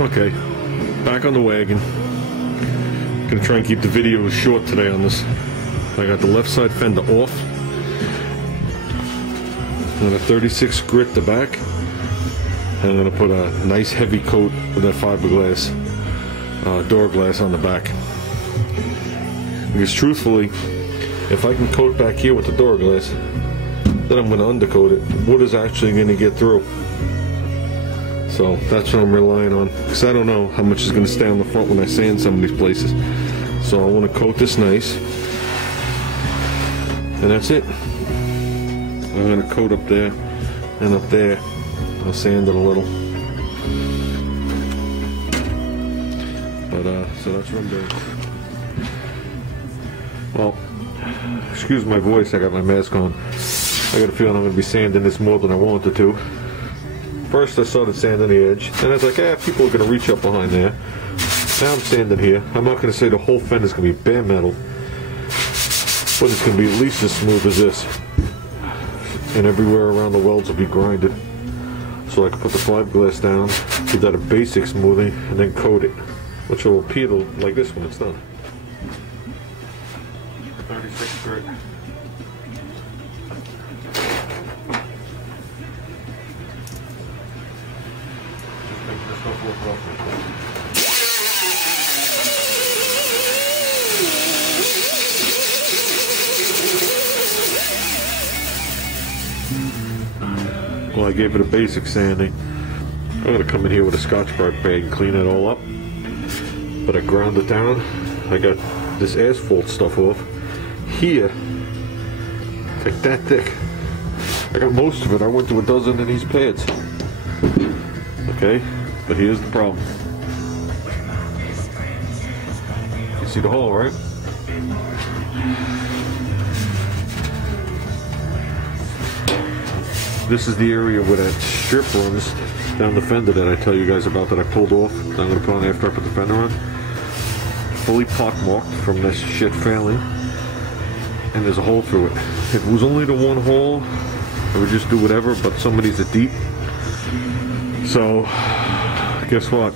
Okay, back on the wagon. Gonna try and keep the videos short today on this. I got the left side fender off. And a 36 grit the back. And I'm gonna put a nice heavy coat with that fiberglass door glass on the back. Because truthfully, if I can coat back here with the door glass, then I'm gonna undercoat it. Wood is actually gonna get through. So that's what I'm relying on, because I don't know how much is going to stay on the front when I sand some of these places. So I want to coat this nice, and that's it. I'm going to coat up there and up there. I'll sand it a little. But so that's what I'm doing. Well, excuse my voice, I got my mask on. I got a feeling I'm going to be sanding this more than I wanted to. First I started sanding the edge, and I was like, people are going to reach up behind there. Now I'm sanding here. I'm not going to say the whole fender's going to be bare metal, but it's going to be at least as smooth as this. And everywhere around the welds will be grinded. So I can put the fiberglass down, give that a basic smoothing, and then coat it, which will appear like this when it's done. 36 grit. Well, I gave it a basic sanding. I'm going to come in here with a Scotch-Brite bag and clean it all up. But I ground it down. I got this asphalt stuff off. Here, it's like that thick. I got most of it. I went to a dozen of these pads. Okay, but here's the problem. You see the hole, right? This is the area where that strip runs down the fender that I tell you guys about that I pulled off. That I'm going to put on after I put the fender on. Fully pockmarked from this shit failing. And there's a hole through it. If it was only the one hole, I would just do whatever, but some of these are deep. So, guess what?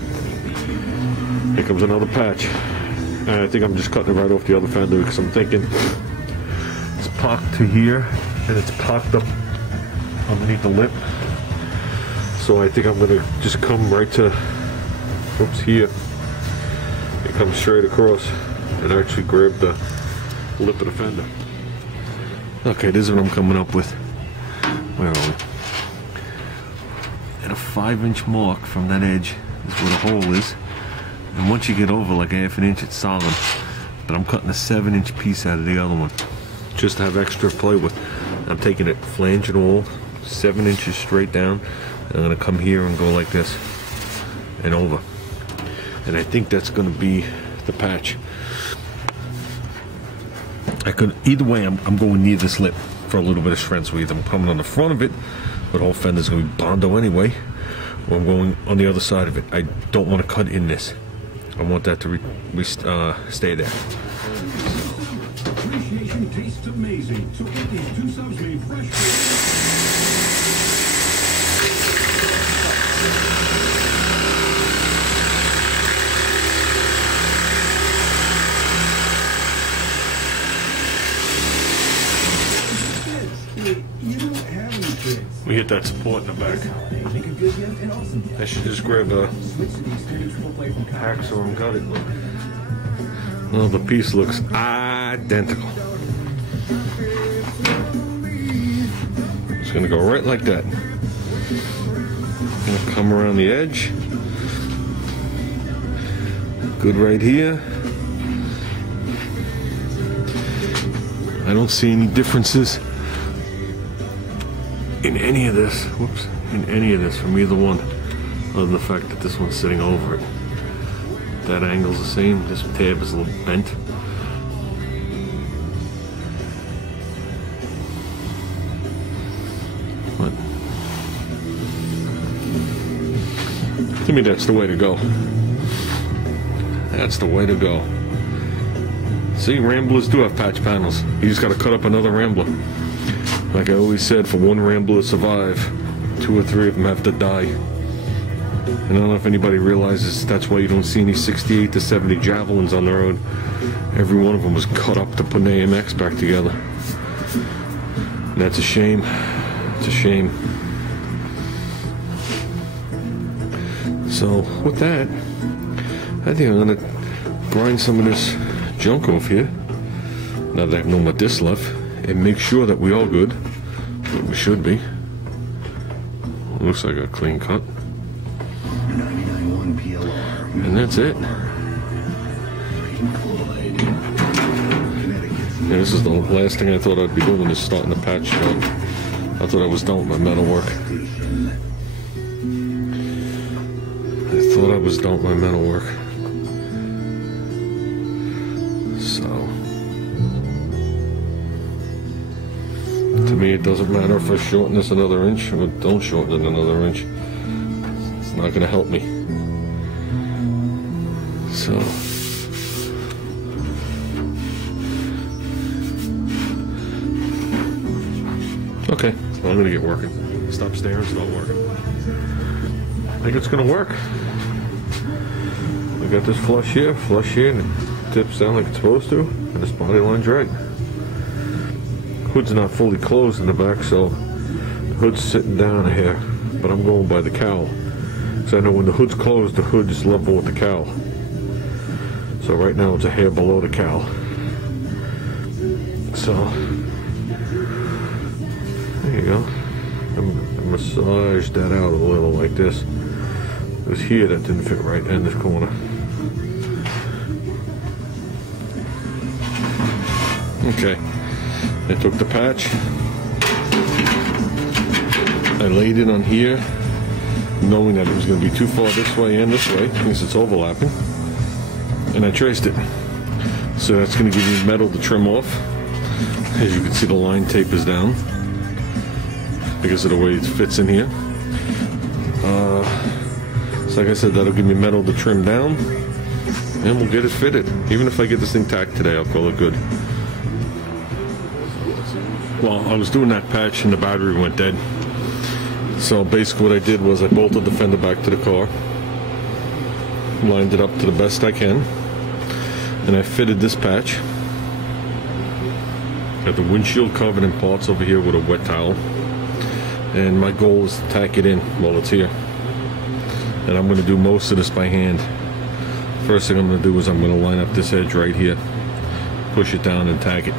Here comes another patch. And I think I'm just cutting it right off the other fender because I'm thinking it's pocked to here and it's pocked up underneath the lip. So I think I'm going to just come right to, oops, here. And come straight across and actually grab the lip of the fender. Okay, this is what I'm coming up with. Where are we? At a 5-inch mark from that edge is where the hole is. And once you get over like a ½ an inch, it's solid. But I'm cutting a 7-inch piece out of the other one, just to have extra to play with. I'm taking it flange and all, 7 inches straight down. And I'm gonna come here and go like this and over. And I think that's gonna be the patch. I could, either way, I'm going near this lip for a little bit of strength. So either I'm coming on the front of it, but the whole fender's gonna be Bondo anyway, or I'm going on the other side of it. I don't want to cut in this. I want that to stay there. Appreciation tastes amazing. So get these 2 subs made fresh. We hit that support in the back. I should just grab a hacksaw and cut it. Well, the piece looks identical. It's gonna go right like that. Gonna come around the edge. Good right here. I don't see any differences in any of this, whoops, in any of this from either one, other than the fact that this one's sitting over it. That angle's the same, this tab is a little bent. But to me, that's the way to go. That's the way to go. See, Ramblers do have patch panels. You just gotta cut up another Rambler. Like I always said, for one Rambler to survive, 2 or 3 of them have to die. And I don't know if anybody realizes that's why you don't see any 68 to 70 Javelins on the road. Every one of them was cut up to put an AMX back together. And that's a shame. It's a shame. So with that, I think I'm gonna grind some of this junk off here, now that I have no more discs left, and make sure that we're all good. But we should be. Looks like a clean cut. And that's it. Yeah, this is the last thing I thought I'd be doing, is starting the patch job. I thought I was done with my metal work. I thought I was done with my metal work. So, to me it doesn't matter if I shorten this another inch or don't shorten it another inch. It's not going to help me. So, okay, well, I'm going to get working. Stop staring, start working. I think it's going to work. We got this flush here, and it tips down like it's supposed to, and this body line's right. Hood's not fully closed in the back, so the hood's sitting down here, but I'm going by the cowl. So I know when the hood's closed, the hood is level with the cowl. So right now it's a hair below the cowl. So there you go. I massaged that out a little like this. It was here that didn't fit right in this corner. Okay, I took the patch, I laid it on here, knowing that it was going to be too far this way and this way, because it's overlapping, and I traced it. So that's going to give me metal to trim off. As you can see, the line tapers down because of the way it fits in here. So like I said, that'll give me metal to trim down, and we'll get it fitted. Even if I get this thing tacked today, I'll call it good. Well, I was doing that patch and the battery went dead. So basically what I did was I bolted the fender back to the car, lined it up to the best I can, and I fitted this patch. Got the windshield covered in parts over here with a wet towel, and my goal is to tack it in while it's here. And I'm going to do most of this by hand. First thing I'm going to do is I'm going to line up this edge right here, push it down and tack it.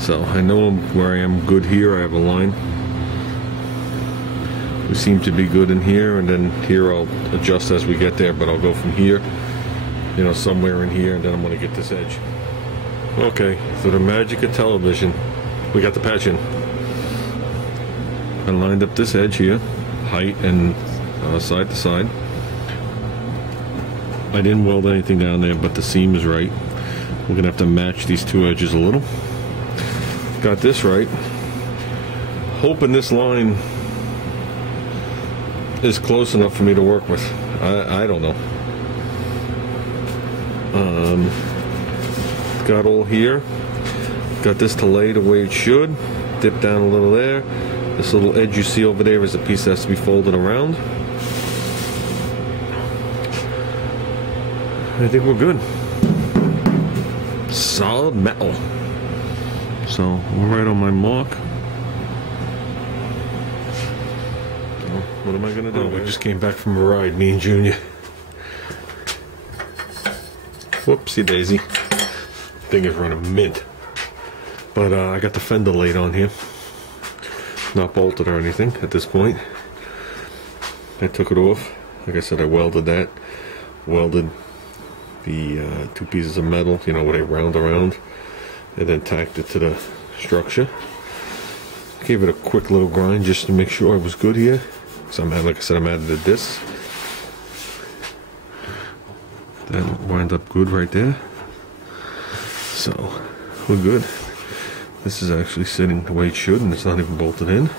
So I know where I am good here. I have a line. We seem to be good in here, and then here I'll adjust as we get there, but I'll go from here, you know, somewhere in here, and then I'm going to get this edge. Okay, through the magic of television, we got the patch in. I lined up this edge here, height and side to side. I didn't weld anything down there, but the seam is right. We're going to have to match these two edges a little. Got this right. Hoping this line is close enough for me to work with. I don't know. Got all here. Got this to lay the way it should. Dip down a little there. This little edge you see over there is a piece that has to be folded around. I think we're good. Solid metal. So we're right on my mark. So what am I gonna do? We just came back from a ride, me and Junior. Whoopsie daisy. Thing is running mint. But I got the fender laid on here. Not bolted or anything at this point. I took it off. Like I said, I welded that. Welded the two pieces of metal, you know, where they round around, and then tacked it to the structure. Gave it a quick little grind just to make sure it was good here. So like I said, I'm added the discs. That wound up good right there. So we're good. This is actually sitting the way it should, and it's not even bolted in.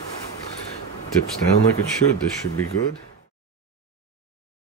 Dips down like it should. This should be good.